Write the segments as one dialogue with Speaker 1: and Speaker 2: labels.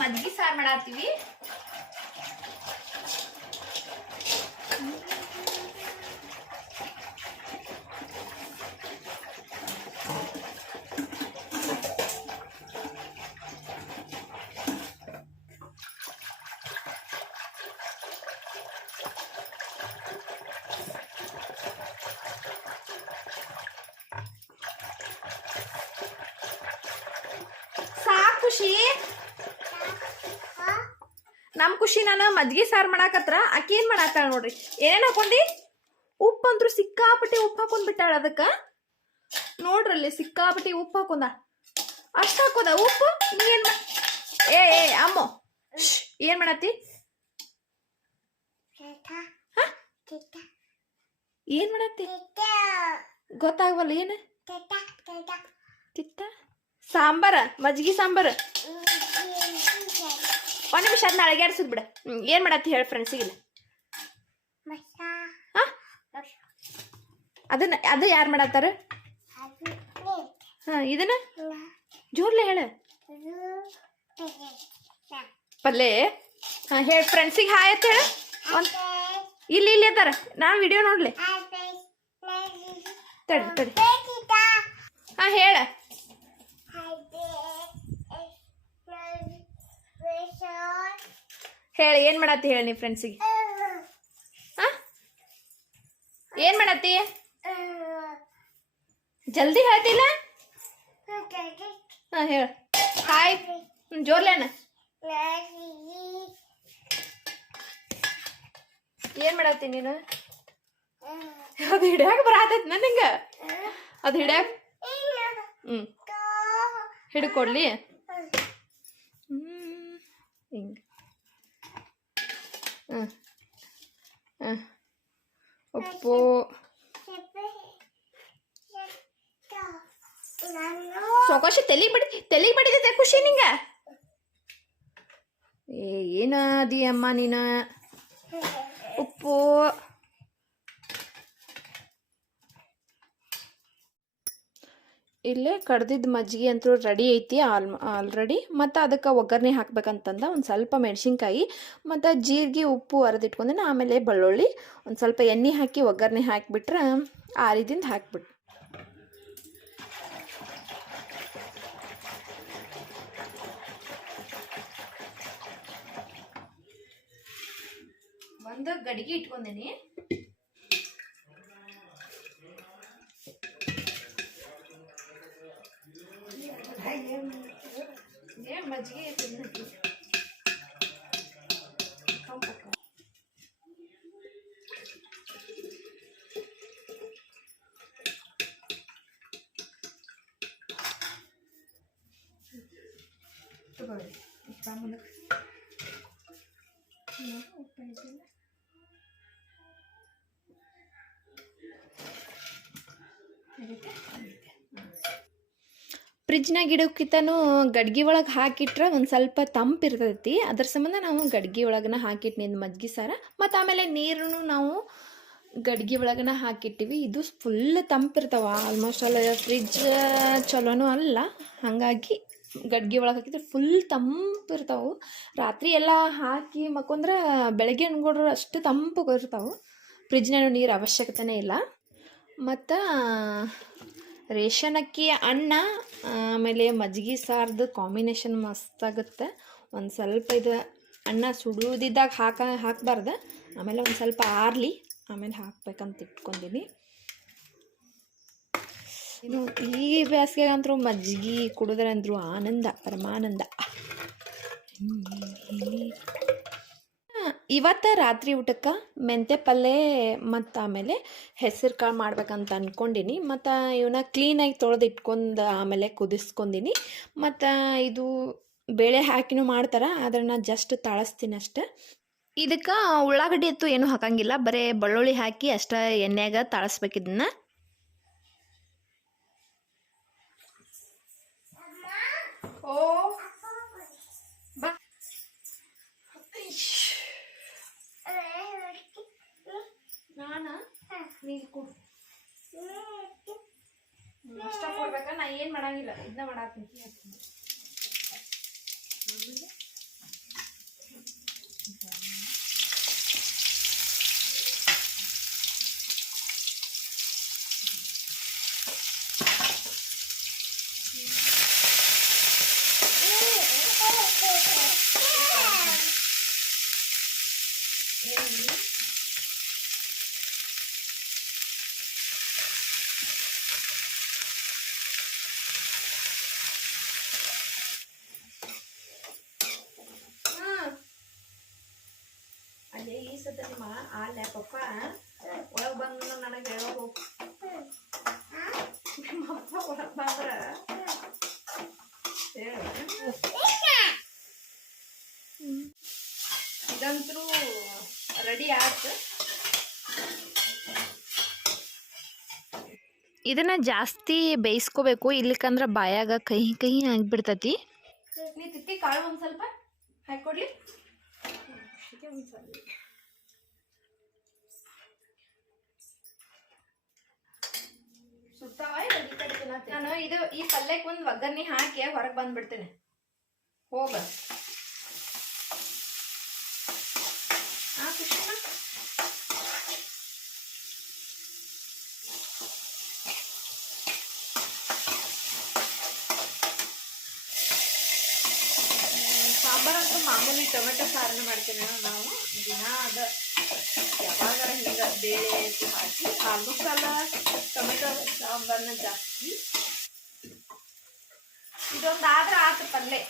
Speaker 1: ಮಜ್ಗಿ ಸಾರು ಮಾಡತ್ತೀವಿ ಸಾಕ್ ಖುಷಿ ನಮ್ ಖುಷಿ ನಾನು ಮಜ್ಗಿ ಸಾರು ಮಾಡಾಕತ್ರ ಆಕಿ ಏನ್ ಮಾಡಾತಾಳ ನೋಡ್ರಿ? ಏನೇನ್ ಹಾಕೊಂಡಿ? ಉಪ್ಪು ಅಂತ್ರು ಸಿಕ್ಕಾಪಟ್ಟಿ ಉಪ್ಪು ಹಾಕೊಂಡ್ ಬಿಟ್ಟಾಳ ಅದಕ್ಕ. ನೋಡ್ರಲ್ಲಿ ಸಿಕ್ಕಾಪಟ್ಟಿ ಉಪ್ಪು ಹಾಕೊಂಡ. ಅಷ್ಟ ಹಾಕೋದ ಉಪ್ಪು? ನೀ ಏನ್ ಏ ಏ ಅಮ್ಮ. ಏನು ಮಾಡತ್ತಿ? ಹ? ಏನ್ ಮಾಡತ್ತಿ? ಗೊತ್ತಾಗವಲ್ಲ ಏನ? ತಿತ್ತ? ಸಾಂಬಾರ ಮಜ್ಗಿ ಸಾಂಬಾರ. ಒಂದ್ ನಿಮಿಷ ಅದನ್ನ ಅಳಗ್ಯಾಡ್ಸುದ್ ಬಿಡ. ಏನು ಮಾಡತ್ತಿ ಹೇಳ ಫ್ರೆಂಡ್ಸಿಗಿಲ್ಲ ಹಾ? ಅದನ್ನ ಅದು ಯಾರು ಮಾಡತ್ತಾರ? ಹಾ ಇದನ್ನ? ಜೋರ್ಲೆ ಹೇಳ. ಪಲ್ಲೆ ಹಾ ಹೇಳ ಫ್ರೆಂಡ್ಸಿಗೆ ಹಾಯ್ ಅಂತ ಹೇಳ. ಒಂದ್ ಇಲ್ಲಿ ಇಲ್ಲಿ ಅದಾರ. ನಾನ್ ವಿಡಿಯೋ ನೋಡ್ಲಿ. ತಡಿ ತಡಿ ಹಾ ಹೇಳ. ಹೇಳ ಏನ್ ಮಾಡತ್ತಿ ಹೇಳಿ ನೀ ಫ್ರೆಂಡ್ಸಿಗೆ ಏನ್ ಮಾಡತ್ತಿ ಜಲ್ದಿ ಹೇಳ್ತಿಲ್ಲ? ಹಾ ಹೇಳ. ಹಾಯ್ ಹ್ಮ್, ಜೋರ್ಲೆ ಅಣ್ಣ. ಏನ್ ಮಾಡತ್ತಿ ನೀನು? ಅದು ಹಿಡ್ಯಾಕ ಬರತೈತಿ ನನಗ ಅದು ಹಿಡ್ಯಾಕ? ಹ್ಮ್. ಹಿಡ್ಕೊಡ್ಲಿ? ಹ್ಮ್ ಹಿಂಗ. ಹ್ಮ್. ಹಾಂ ಉಪ್ಪು ಸೊಕಾಶಿ ತೆಲಿಗ್ ಬಡಿ, ತಲೆ ಬಡಿದೈತೆ ಖುಷಿ ನಿಂಗ? ಏನ ಅದಿ ಅಮ್ಮ ನೀನ? ಉಪ್ಪು ಇಲ್ಲೇ ಕಡ್ದಿದ್ದ ಮಜ್ಜಿಗೆ ಅಂತೂ ರೆಡಿ ಐತಿ ಆಲ್ ಆಲ್ರೆಡಿ ಮತ್ತು ಅದಕ್ಕೆ ಒಗ್ಗರಣೆ ಹಾಕ್ಬೇಕಂತಂದ ಒಂದು ಸ್ವಲ್ಪ ಮೆಣಸಿನ್ಕಾಯಿ, ಮತ್ತು ಜೀರಿಗೆ ಉಪ್ಪು ಅರೆದಿಟ್ಕೊಂಡಿನ ಆಮೇಲೆ ಬೆಳ್ಳುಳ್ಳಿ, ಒಂದು ಸ್ವಲ್ಪ ಎಣ್ಣೆ ಹಾಕಿ ಒಗ್ಗರಣೆ ಹಾಕಿಬಿಟ್ರೆ ಆರಿದಿಂದ ಹಾಕ್ಬಿಟ್ಟು ಒಂದು ಗಡಿಗೆ ಇಟ್ಕೊಂಡೇನಿ ಏ ಮಜ್ಜಿಗೆ ತಿನ್ನಕ್ಕೆ ತಗೊಳ್ಳಿ ಉಪ್ಪ ಮುಂದಕ್ಕೆ ಉಪ್ಪ ಫ್ರಿಜ್ನಾಗ ಇಡೋಕ್ಕಿಂತನೂ ಗಡ್ಗೆ ಒಳಗೆ ಹಾಕಿಟ್ರೆ ಒಂದು ಸ್ವಲ್ಪ ತಂಪು ಇರ್ತೈತಿ. ಅದ್ರ ಸಂಬಂಧ ನಾವು ಗಡ್ಗೆ ಒಳಗನ ಹಾಕಿಟ್ನಿದ್ದು ಮಜ್ಜಿಗೆ ಸಾರ. ಮತ್ತು ಆಮೇಲೆ ನೀರನ್ನು ನಾವು ಗಡ್ಗೆ ಒಳಗನ ಹಾಕಿಟ್ಟಿವಿ. ಇದು ಫುಲ್ ತಂಪಿರ್ತಾವ ಆಲ್ಮೋಸ್ಟ್ ಅಲ್ಲ ಫ್ರಿಜ್ ಚಲೋನೂ ಅಲ್ಲ. ಹಾಗಾಗಿ ಗಡ್ಗೆ ಒಳಗೆ ಹಾಕಿದ್ರೆ ಫುಲ್ ತಂಪಿರ್ತಾವೆ ರಾತ್ರಿ ಎಲ್ಲ ಹಾಕಿ ಮಕ್ಕೊಂದ್ರೆ ಬೆಳಗ್ಗೆ ಅನ್ಕೊಂಡ್ರೆ ಅಷ್ಟು ತಂಪು ಇರ್ತಾವೆ. ಫ್ರಿಜ್ನೂ ನೀರು ಅವಶ್ಯಕತೆನೇ ಇಲ್ಲ. ಮತ್ತು ರೇಷನ್ ಅಕ್ಕಿ ಅನ್ನ, ಆಮೇಲೆ ಮಜ್ಜಿಗೆ ಸಾರ್ದು ಕಾಂಬಿನೇಷನ್ ಮಸ್ತಾಗುತ್ತೆ ಒಂದು ಸ್ವಲ್ಪ ಇದು ಅನ್ನ ಸುಡುವುದಿದ್ದಾಗ ಹಾಕ, ಹಾಕಬಾರ್ದು. ಆಮೇಲೆ ಒಂದು ಸ್ವಲ್ಪ ಆರಲಿ, ಆಮೇಲೆ ಹಾಕ್ಬೇಕಂತ ಇಟ್ಕೊಂಡಿನಿ. ಇನ್ನು ಈ ಬೇಸಿಗೆಗಂತರೂ ಮಜ್ಜಿಗೆ ಕುಡಿದ್ರೆ ಅಂದರು ಆನಂದ, ಪರಮಾನಂದ. ಇವತ್ತು ರಾತ್ರಿ ಊಟಕ್ಕೆ ಮೆಂತೆ ಪಲ್ಯ ಮತ್ತು ಆಮೇಲೆ ಹೆಸರು ಕಾಳು ಮಾಡ್ಬೇಕಂತ ಅನ್ಕೊಂಡಿನಿ. ಮತ್ತು ಇವನ್ನ ಕ್ಲೀನಾಗಿ ತೊಳೆದು ಇಟ್ಕೊಂಡು ಆಮೇಲೆ ಕುದಿಸ್ಕೊಂಡಿನಿ. ಮತ್ತು ಇದು ಬೇಳೆ ಹಾಕಿನೂ ಮಾಡ್ತಾರೆ ಆದರೆ ನಾನು ಜಸ್ಟ್ ತಾಳಿಸ್ತೀನಿ ಅಷ್ಟೆ. ಇದಕ್ಕೆ ಉಳ್ಳಾಗಡ್ಡಿ ಅತ್ತು ಏನು ಹಾಕಂಗಿಲ್ಲ, ಬರೀ ಬೆಳ್ಳುಳ್ಳಿ ಹಾಕಿ ಅಷ್ಟೇ ಎಣ್ಣೆಯಾಗ ತಾಳಿಸ್ಬೇಕು ಇದನ್ನ. ಓ ಬಾ ನಾನ ನೀರು ಕೊಡು ಅಷ್ಟ ಕೊಡ್ಬೇಕಾ ನಾ ಏನು
Speaker 2: ಆಲೆ ಪಪ್ಪ ಒಳಗೆ ಬಂದು ನನಗೆ ಹೇಳೋದು. ನಿಮ್ಮ ಅಪ್ಪ ಒಳಗೆ ಬಂದ್ರೆ ಹೇಳು. ಇದಂತರೂ ರೆಡಿ ಆಯ್ತು.
Speaker 1: ಇದನ್ನ ಜಾಸ್ತಿ ಬೇಯಿಸ್ಕೋಬೇಕು ಇಲ್ಲಿಕಂದ್ರೆ ಬಾಯಾಗ ಕಹಿ ಕಹಿ ಆಗಿಬಿಡ್ತತಿ.
Speaker 2: ನೀ ತಿತ್ತಿ ಕಾಳು ಒಂದು ಸ್ವಲ್ಪ ಹಾಕೊಡ್ಲಿ ಸುತ್ತಾವ ಇಲ್ಲ ಈ ಕಡೆ ತಿನ್ನತ್ತೆ? ನಾನು ಇದು ಪಲ್ಯಕ್ಕೆ ಒಂದು ಒಗ್ಗರಣೆ ಹಾಕಿ ಹೊರಗೆ ಬಂದ್ಬಿಡ್ತೇನೆ. ಹೋಗ. ಆ ಕೃಷ್ಣ. ಮಾಮೂಲಿ ಟೊಮೆಟೊ ಸಾರನ್ನ ಮಾಡ್ತೇನೆ ನಾವು? ದಿನ ಅದ. ಯಾವಾಗ ಹಿಂಗ ಬೇಳೆ ಹಾಕಿ ಆಲ್ಮೋಸ್ಟ್ ಅಲ್ಲ ಟೊಮೆಟೊ ಸಾಂಬಾರ್ನ ಜಾಸ್ತಿ ಇದೊಂದು ಆದ್ರೆ ಆತು ಪಲ್ಲೆ.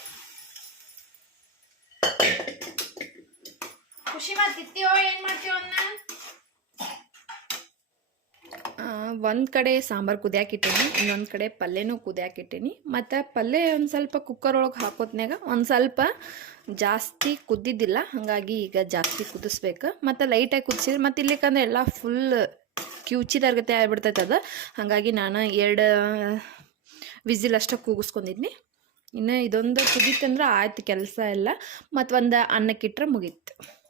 Speaker 2: ಖುಷಿ ಮಾಡ್ತಿತ್ತೀವೋ ಏನ್ ಮಾಡ್ತೀವೋ ಅನ್ನ?
Speaker 1: ಒಂದು ಕಡೆ ಸಾಂಬಾರು ಕುದಿಯಾಕಿಟ್ಟೀನಿ, ಇನ್ನೊಂದು ಕಡೆ ಪಲ್ಯನೂ ಕುದಿಯಾಕಿಟ್ಟೀನಿ. ಮತ್ತು ಪಲ್ಯ ಒಂದು ಸ್ವಲ್ಪ ಕುಕ್ಕರ್ ಒಳಗೆ ಹಾಕೋತ್ನಾಗ ಒಂದು ಸ್ವಲ್ಪ ಜಾಸ್ತಿ ಕುದ್ದಿದ್ದಿಲ್ಲ, ಹಾಗಾಗಿ ಈಗ ಜಾಸ್ತಿ ಕುದಿಸ್ಬೇಕು. ಮತ್ತು ಲೈಟಾಗಿ ಕುದಿಸಿದ್ರೆ, ಮತ್ತು ಇಲ್ಲಿಕಂದ್ರೆ ಎಲ್ಲ ಫುಲ್ ಕ್ಯೂಚಿದಾರ್ಗತೆ ಆಗ್ಬಿಡ್ತೈತೆ ಅದು ಹಾಗಾಗಿ ನಾನು ಎರಡು ವಿಸಿಲ್ ಅಷ್ಟೇ ಕೂಗಿಸ್ಕೊಂಡಿದ್ನಿ. ಇನ್ನು ಇದೊಂದು ಕುದೀತಂದ್ರೆ ಆಯ್ತು ಕೆಲಸ ಎಲ್ಲ. ಮತ್ತೊಂದು ಅನ್ನಕ್ಕಿಟ್ರೆ ಮುಗೀತು.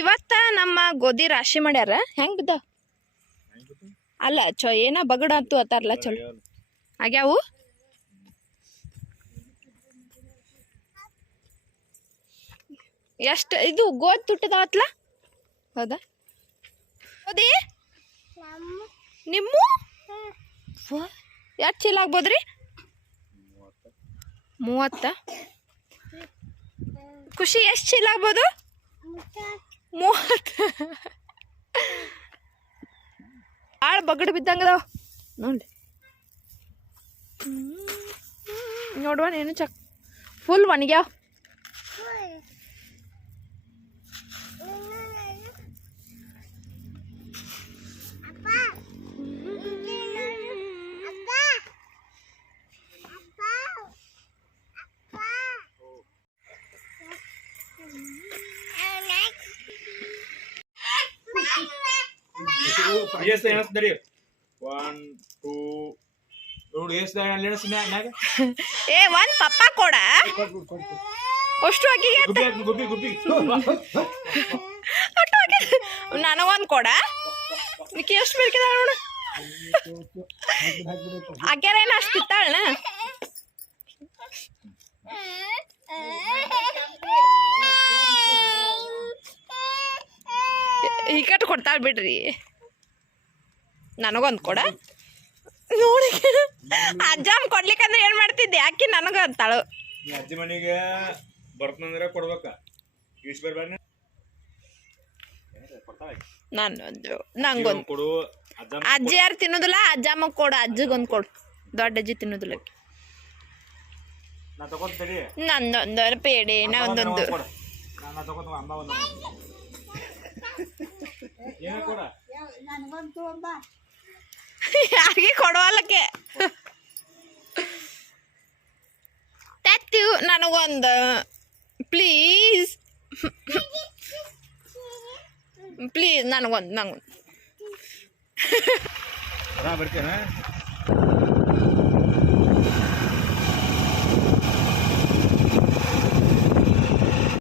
Speaker 1: ಇವತ್ತ ನಮ್ಮ ಗೋಧಿ ರಾಶಿ ಮಾಡ್ಯಾರ. ಹೆಂಗ್ ಬಿದ್ದ ಅಲ್ಲ, ಚೊ, ಏನ ಬಗಡ ಅಂತೂ ಅತ್ತಾರಲ್ಲ, ಚಲೋ. ಆಗ್ಯಾವು? ಎಷ್ಟು, ಇದು ಗೋಧಿ ತುಟ್ಟದಾವತ್ಲ? ಹೌದಾ? ಗೋಧಿ? ನಿಮ್ಮ? ಎಷ್ಟು ಚೀಲ ಆಗ್ಬೋದ್ರಿ? ಮೂವತ್ತ. ಖುಷಿ, ಎಷ್ಟು ಚೀಲ ಆಗ್ಬೋದು? ಮೂವತ್ತು ಭಾಳ ಬಗಡ್ ಬಿದ್ದಂಗೆ ಅದಾವ ನೋಡಿ ನೋಡುವ ನೀನು ಚಕ್ ಫುಲ್ ಒಣಗ್ಯಾವ
Speaker 3: ಎಷ್ಟು ಎಣಿಸ್ದರಿ ಒನ್ ಟೂ ನೋಡಿ ಎಷ್ಟು ಅಲ್ಲಿ ಎಣಿಸ್ ಮ್ಯಾಗ
Speaker 1: ಏ ಒಂದ್ ಪಪ್ಪ ಕೊಡ. ಅಷ್ಟು ಅಕ್ಕಿಗೆ
Speaker 3: ಗುಬ್ಬಿ ಗುಬ್ಬಿ
Speaker 1: ನನಗೊಂದು ಕೊಡ. ನಿಕ್ಕಿ ಎಷ್ಟು ಬೇಕಿದ ನೋಡು. ಏನು ಅಷ್ಟು ಬಿತ್ತಾಳನ ಈ ಕಟ್ಟು ಕೊಡ್ತಾಳ ಬಿಡ್ರಿ. ನನಗೊಂದು ಕೊಡ ನೋಡಿ. ಅಜ್ಜಮ್ಮ ಕೊಡ್ಲಿಕ್ಕಂದ್ರೆ ಏನು ಮಾಡ್ತಿದ್ದೆ? ಯಾಕೆ ನನಗ ಅಂತಾಳು
Speaker 3: ಅಜ್ಜಿ ಮನೆಗೆ ಬರ್ತಂದ್ರೆ ಕೊಡ್ಬೇಕ.
Speaker 1: ನಾನೊಂದು ನಂಗೊಂದು
Speaker 3: ಕೊಡು ಅಜ್ಜ
Speaker 1: ಯಾರು ತಿನ್ನೋದಿಲ್ಲ ಅಜ್ಜಮ್ಮ ಕೊಡು ಅಜ್ಜಿಗೊಂದು ಕೊಡು. ದೊಡ್ಡ ಅಜ್ಜಿ ತಿನ್ನೋದಿಲ್ಲ ನಂದೊಂದು ಪೇಡಿ
Speaker 3: ನಂದೊಂದು ನಾ ಒಂದೊಂದು ಏನ ಕೊಡ?
Speaker 1: ಯಾರಿಗೆ ಕೊಡವಲ್ಲಕ್ಕೆ ತತ್ತಿವು ನನಗೊಂದು ಪ್ಲೀಸ್ ಪ್ಲೀಸ್ ನನಗೊಂದು ನಂಗೊಂದು.